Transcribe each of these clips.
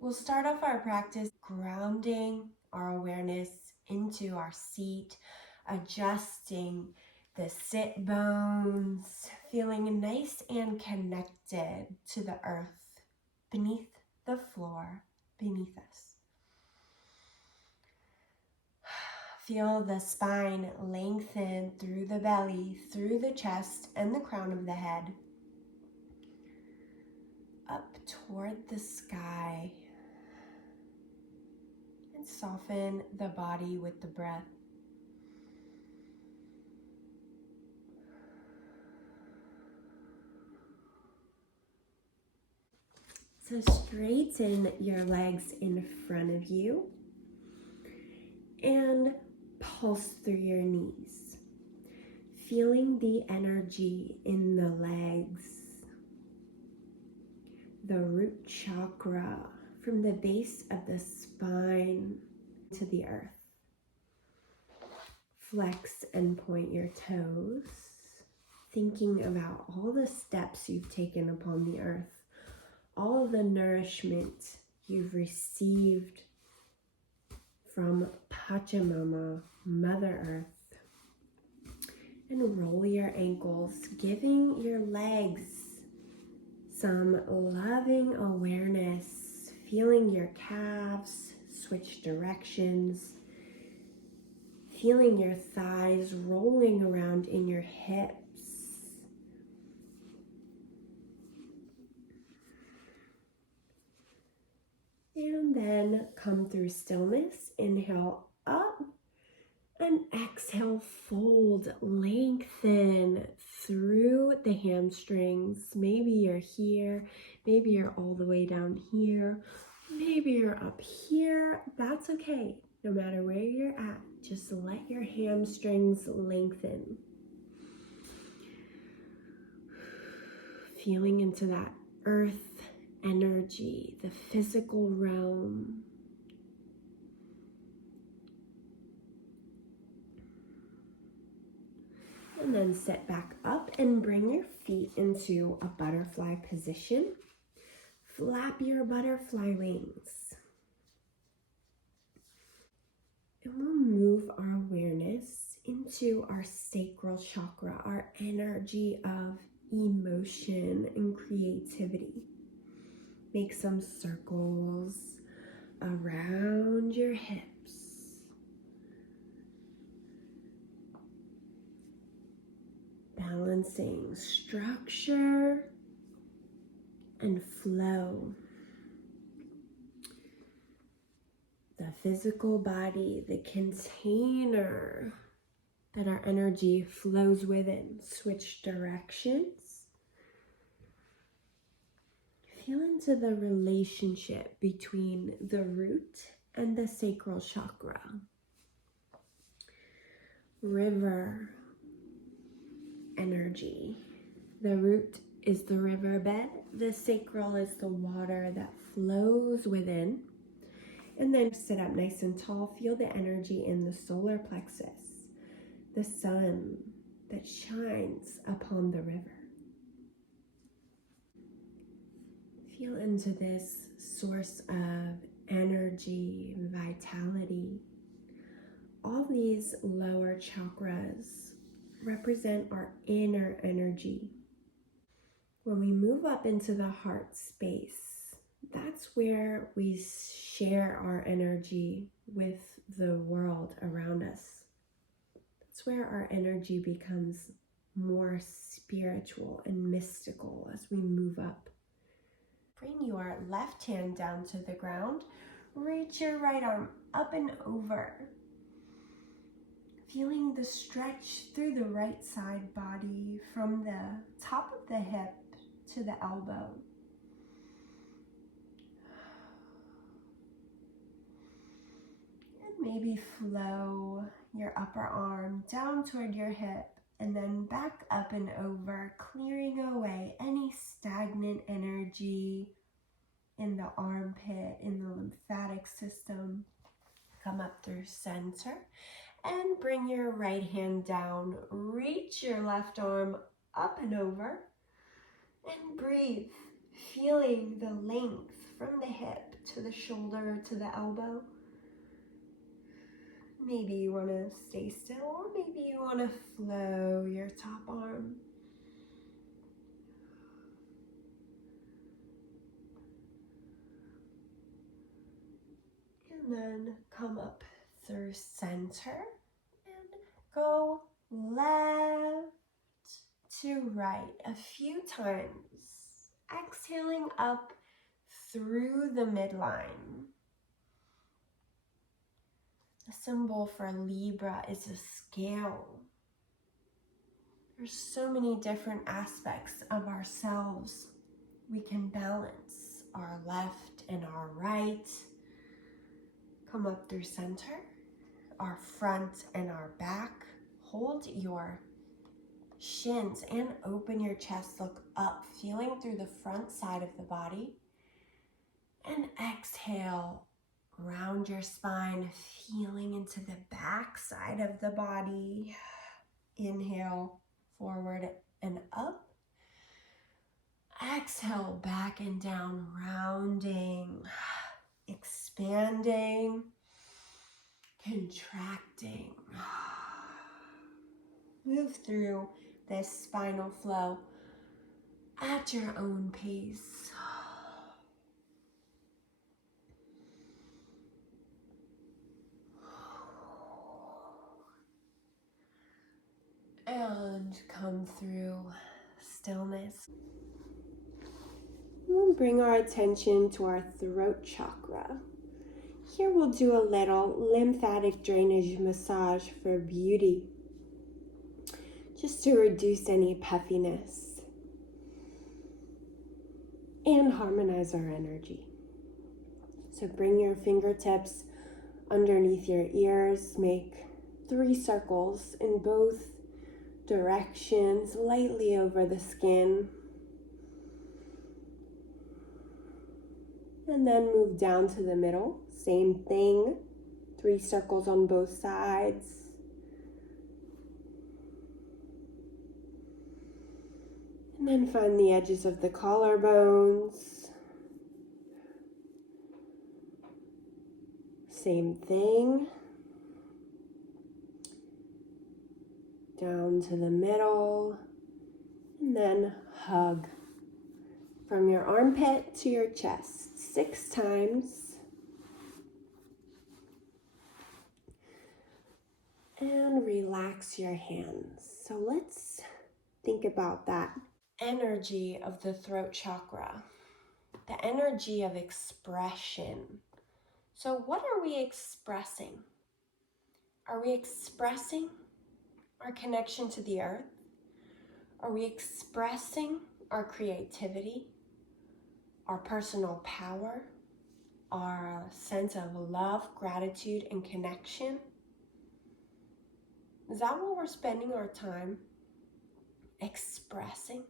We'll start off our practice grounding our awareness into our seat, adjusting the sit bones, feeling nice and connected to the earth beneath the floor beneath us. Feel the spine lengthen through the belly, through the chest and the crown of the head, up toward the sky, and soften the body with the breath. So straighten your legs in front of you and pulse through your knees, feeling the energy in the legs, the root chakra from the base of the spine to the earth. Flex and point your toes, thinking about all the steps you've taken upon the earth, all of the nourishment you've received from Pachamama, Mother Earth. And roll your ankles, giving your legs some loving awareness, feeling your calves switch directions, feeling your thighs rolling around in your hips. And then come through stillness, inhale up, and exhale, fold, lengthen through the hamstrings. Maybe you're here, maybe you're all the way down here, maybe you're up here. That's okay. No matter where you're at, just let your hamstrings lengthen. Feeling into that earth energy, the physical realm. And then sit back up and bring your feet into a butterfly position. Flap your butterfly wings. And we'll move our awareness into our sacral chakra, our energy of emotion and creativity. Make some circles around your hips. Balancing structure and flow. The physical body, the container that our energy flows within. Switch directions. Feel into the relationship between the root and the sacral chakra. River energy. The root is the riverbed. The sacral is the water that flows within. And then sit up nice and tall. Feel the energy in the solar plexus, the sun that shines upon the river. Feel into this source of energy, vitality. All these lower chakras represent our inner energy. When we move up into the heart space, that's where we share our energy with the world around us. That's where our energy becomes more spiritual and mystical as we move up. Bring your left hand down to the ground. Reach your right arm up and over. Feeling the stretch through the right side body from the top of the hip to the elbow. And maybe flow your upper arm down toward your hip and then back up and over, clearing away any stagnant energy in the armpit, in the lymphatic system. Come up through center and bring your right hand down. Reach your left arm up and over and breathe, feeling the length from the hip to the shoulder to the elbow. Maybe you want to stay still, or maybe you want to flow your top arm. And then come up through center and go left to right a few times. Exhaling up through the midline. The symbol for Libra is a scale. There's so many different aspects of ourselves we can balance, our left and our right. Come up through center, our front and our back. Hold your shins and open your chest, look up, feeling through the front side of the body. And exhale, round your spine, feeling into the back side of the body. Inhale, forward and up. Exhale, back and down, rounding, expanding, contracting. Move through this spinal flow at your own pace. And come through stillness. We'll bring our attention to our throat chakra. Here we'll do a little lymphatic drainage massage for beauty, just to reduce any puffiness and harmonize our energy. So bring your fingertips underneath your ears, make 3 circles in both directions, lightly over the skin. And then move down to the middle. Same thing, 3 circles on both sides. And then find the edges of the collarbones. Same thing. Down to the middle. And then hug from your armpit to your chest 6 times. And relax your hands. So let's think about that energy of the throat chakra, the energy of expression. So what are we expressing? Are we expressing our connection to the earth? Are we expressing our creativity, our personal power, our sense of love, gratitude, and connection? Is that what we're spending our time expressing?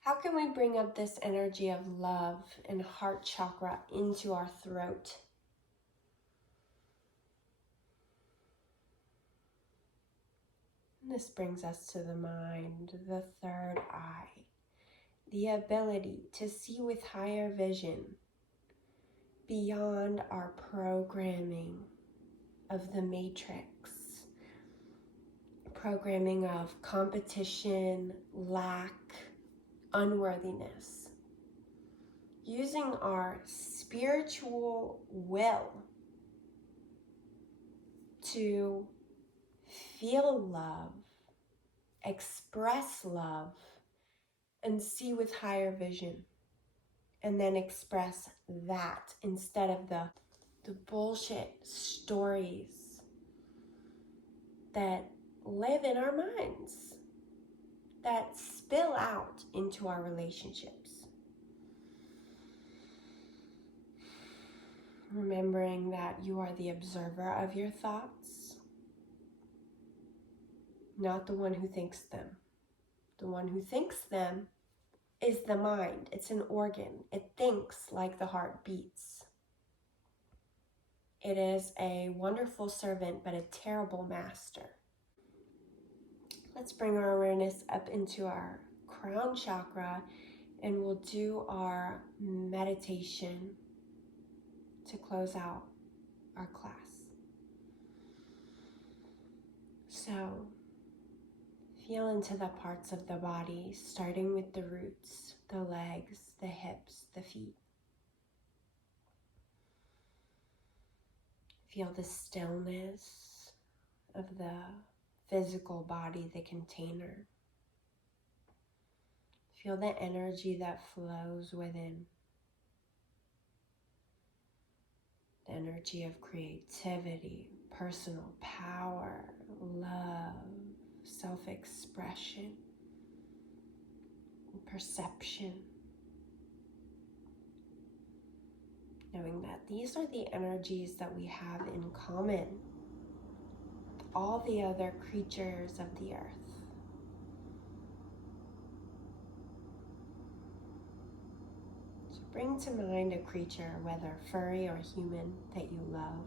How can we bring up this energy of love and heart chakra into our throat? And this brings us to the mind, the third eye, the ability to see with higher vision beyond our programming of the matrix. Programming of competition, lack, unworthiness. Using our spiritual will to feel love, express love, and see with higher vision. And then express that instead of the bullshit stories that live in our minds, that spill out into our relationships. Remembering that you are the observer of your thoughts, not the one who thinks them. The one who thinks them is the mind. It's an organ. It thinks like the heart beats. It is a wonderful servant, but a terrible master. Let's bring our awareness up into our crown chakra and we'll do our meditation to close out our class. So, feel into the parts of the body, starting with the roots, the legs, the hips, the feet. Feel the stillness of the physical body, the container. Feel the energy that flows within. The energy of creativity, personal power, love, self-expression, perception. Knowing that these are the energies that we have in common with all the other creatures of the earth. So bring to mind a creature, whether furry or human, that you love.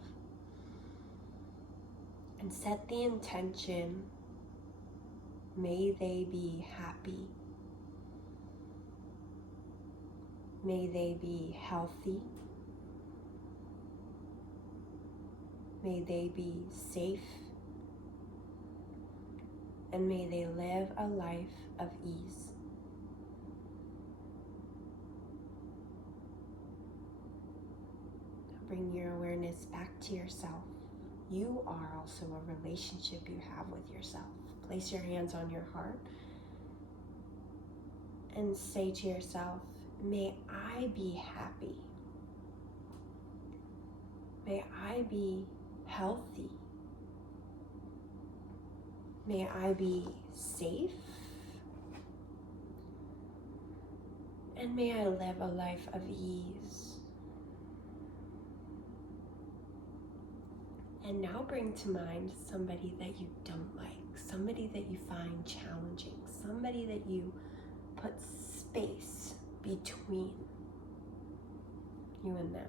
And set the intention, may they be happy. May they be healthy. May they be safe. And may they live a life of ease. Bring your awareness back to yourself. You are also a relationship you have with yourself. Place your hands on your heart and say to yourself, may I be happy. May I be healthy. May I be safe. And may I live a life of ease. And now bring to mind somebody that you don't like, somebody that you find challenging, somebody that you put space between you and them.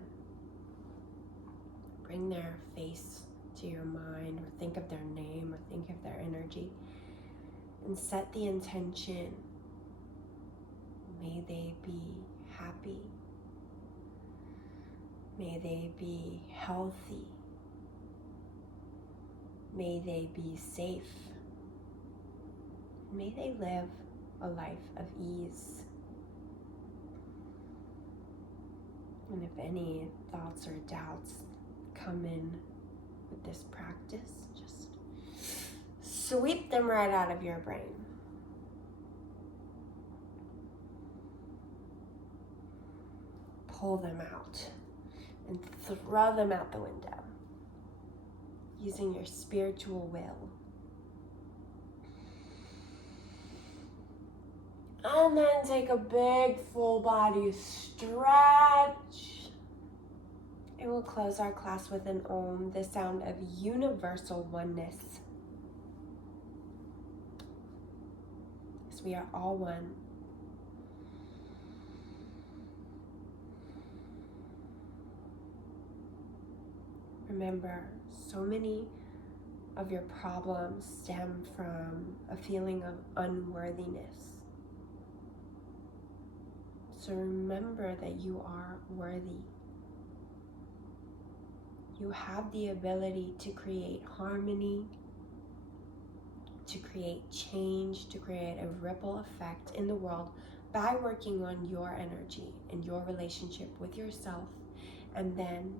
Bring their face to your mind, or think of their name, or think of their energy, and set the intention. May they be happy. May they be healthy. May they be safe. May they live a life of ease. And if any thoughts or doubts come in with this practice, just sweep them right out of your brain. Pull them out and throw them out the window using your spiritual will. And then take a big full body stretch. And we'll close our class with an Om, the sound of universal oneness. As we are all one. Remember, so many of your problems stem from a feeling of unworthiness. So remember that you are worthy. You have the ability to create harmony, to create change, to create a ripple effect in the world by working on your energy and your relationship with yourself, and then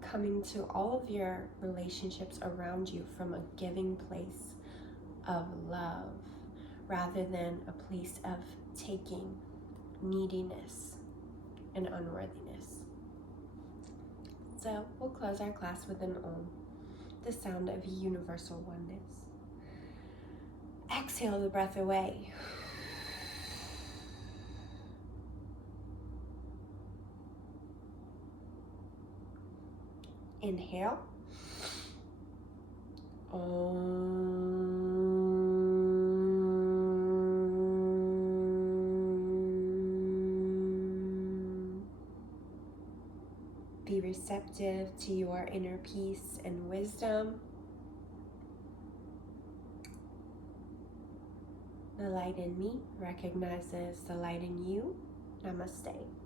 coming to all of your relationships around you from a giving place of love rather than a place of taking, neediness, and unworthiness. So we'll close our class with an Om, the sound of universal oneness. Exhale the breath away. Inhale. Be receptive to your inner peace and wisdom. The light in me recognizes the light in you Namaste.